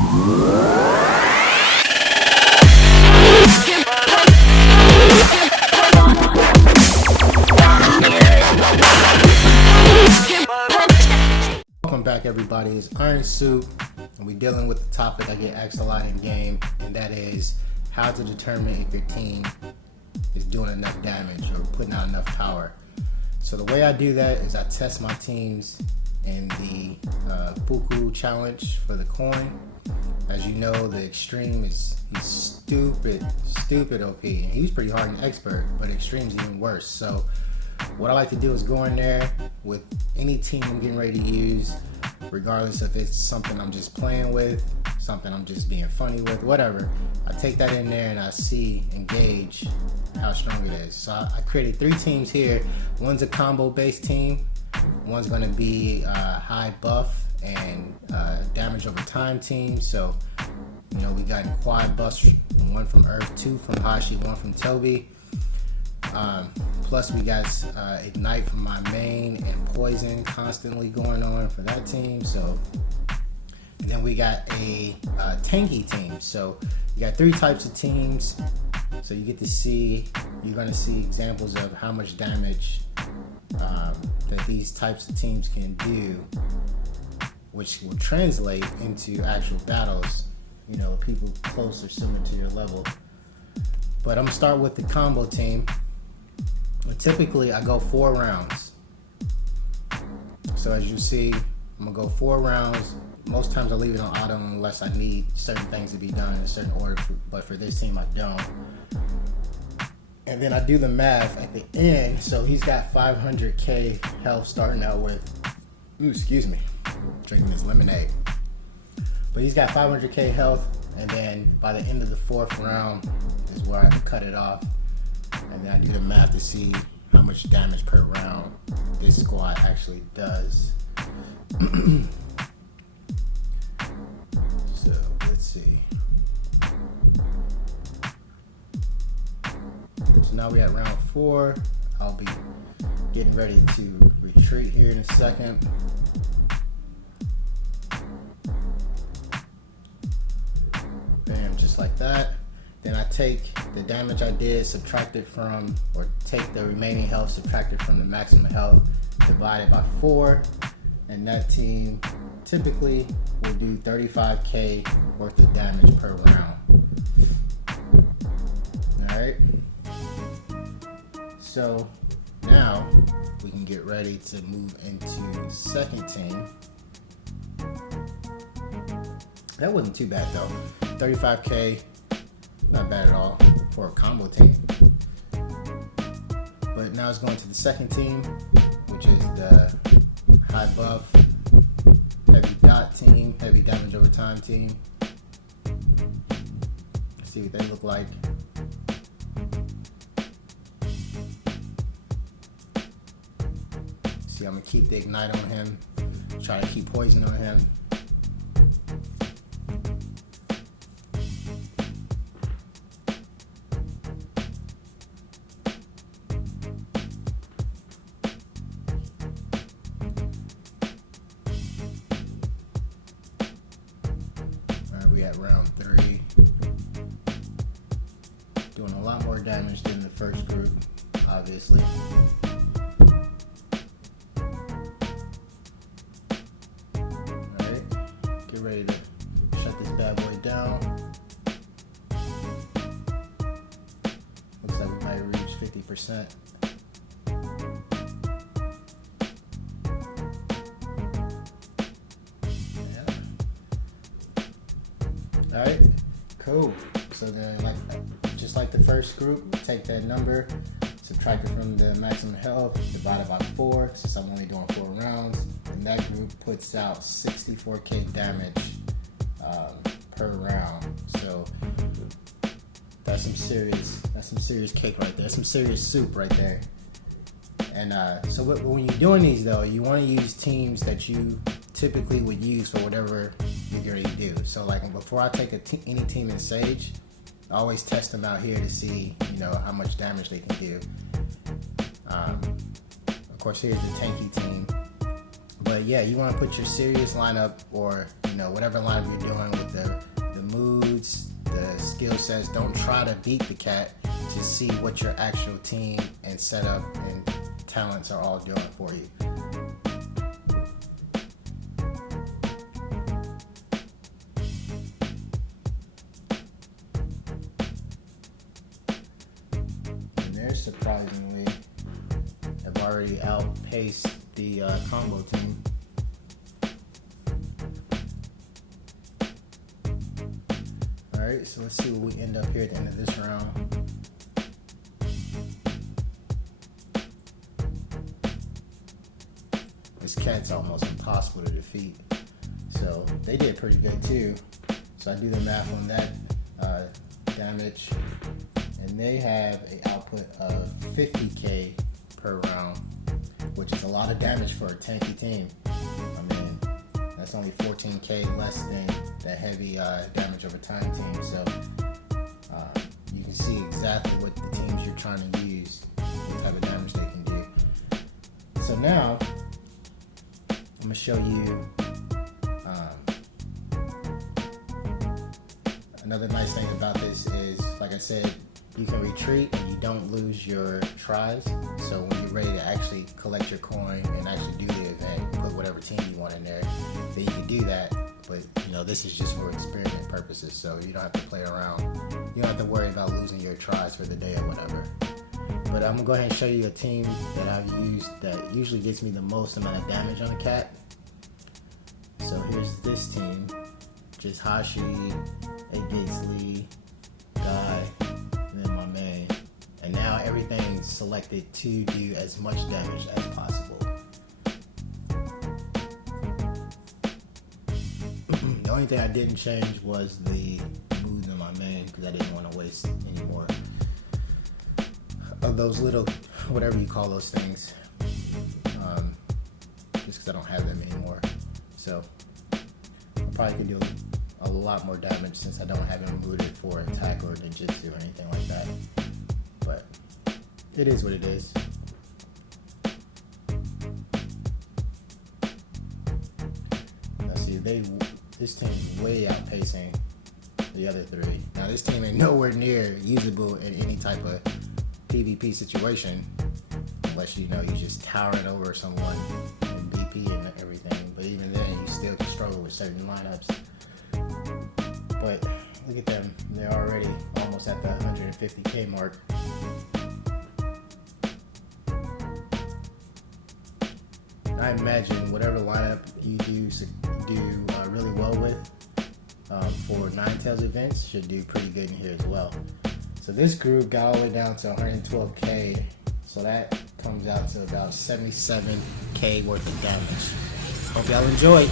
Welcome back, everybody. It's Iron Soup, and we're dealing with the topic I get asked a lot in game, and that is how to determine if your team is doing enough damage or putting out enough power. So the way I do that is I test my teams in the Fuku challenge for the coin. As you know, the extreme he's stupid OP, and he's pretty hard and expert, but extreme's even worse. So what I like to do is go in there with any team I'm getting ready to use, regardless if it's something I'm just playing with, something I'm just being funny with, whatever. I take that in there and I see and gauge how strong it is. So I created 3 teams here. One's a combo based team, one's going to be high buff and damage over time team. So you know, we got quad buffs, one from Earth, 2 from Hashi, 1 from Toby. Plus we got Ignite from my main and Poison constantly going on for that team. So, and then we got a Tanky team. So you got 3 types of teams. So you get to see, you're going to see examples of how much damage that these types of teams can do, which will translate into actual battles, you know, people close or similar to your level. But I'm gonna start with the combo team. But typically I go 4 rounds. So as you see, I'm gonna go 4 rounds. Most times I leave it on auto unless I need certain things to be done in a certain order, but for this team I don't. And then I do the math at the end. So he's got 500k health starting out with, excuse me, drinking this lemonade. But he's got 500k health, and then by the end of the 4th round is where I cut it off. And then I do the math to see how much damage per round this squad actually does. So let's see. So now we're at round 4. I'll be getting ready to retreat here in a second. Bam, just like that. Then I take the damage I did, subtract it from, or take the remaining health, subtract it from the maximum health, divide it by 4, and that team typically will do 35k worth of damage per round. Alright, so now we can get ready to move into the second team. That wasn't too bad though. 35k, not bad at all for a combo team. But now it's going to the second team, which is the high buff, heavy dot team, heavy damage over time team. Let's see what they look like. See, I'm gonna keep the Ignite on him, try to keep Poison on him. We at round 3, doing a lot more damage than the first group, obviously. Alright, get ready to shut this bad boy down. Looks like we might reach 50%. Alright, cool. So then, just like the first group, take that number, subtract it from the maximum health, divide it by 4, since I'm only doing 4 rounds, and that group puts out 64k damage per round. So that's some serious cake right there. That's some serious soup right there. And so when you're doing these though, you want to use teams that you typically would use for whatever you're going to do. So like before I take any team in Sage, I always test them out here to see, you know, how much damage they can do. Of course, here's the Tanky team. But yeah, you want to put your serious lineup or you know, whatever lineup you're doing with the moods, the skill sets. Don't try to beat the cat. Just see what your actual team and setup and talents are all doing for you. And there's surprisingly have already outpaced the combo team. Alright, so let's see what we end up here at the end of this round. This cat's almost impossible to defeat. So they did pretty good too. So I do the math on that damage. And they have an output of 50k per round, which is a lot of damage for a tanky team. I mean, that's only 14k less than the heavy damage over time team. So you can see exactly what the teams you're trying to use, what type of damage they can do. So now I'm gonna show you another nice thing about this is, like I said, you can retreat and you don't lose your tries. So when you're ready to actually collect your coin and actually do the event, put whatever team you want in there, then you can do that. But you know, this is just for experiment purposes, so you don't have to play around. You don't have to worry about losing your tries for the day or whatever. But I'm gonna go ahead and show you a team that I've used that usually gets me the most amount of damage on a cat. So here's this team, just Hashi, 8 Gates Lee, Guy, and then my main. And now everything's selected to do as much damage as possible. The only thing I didn't change was the moves in my main because I didn't want to waste any more of those little, whatever you call those things, just because I don't have them anymore. So I probably could do a lot more damage since I don't have him rooted for attack or ninjutsu or anything like that. But it is what it is. Let's see, this team is way outpacing the other three. Now this team ain't nowhere near usable in any type of PvP situation, unless you know you're just towering over someone in BP and everything. But even then, you still can struggle with certain lineups. But look at them, they're already almost at the 150k mark. I imagine whatever lineup you do really well with for Ninetales events should do pretty good in here as well. So this group got all the way down to 112k, so that comes out to about 77k worth of damage. Hope y'all enjoy.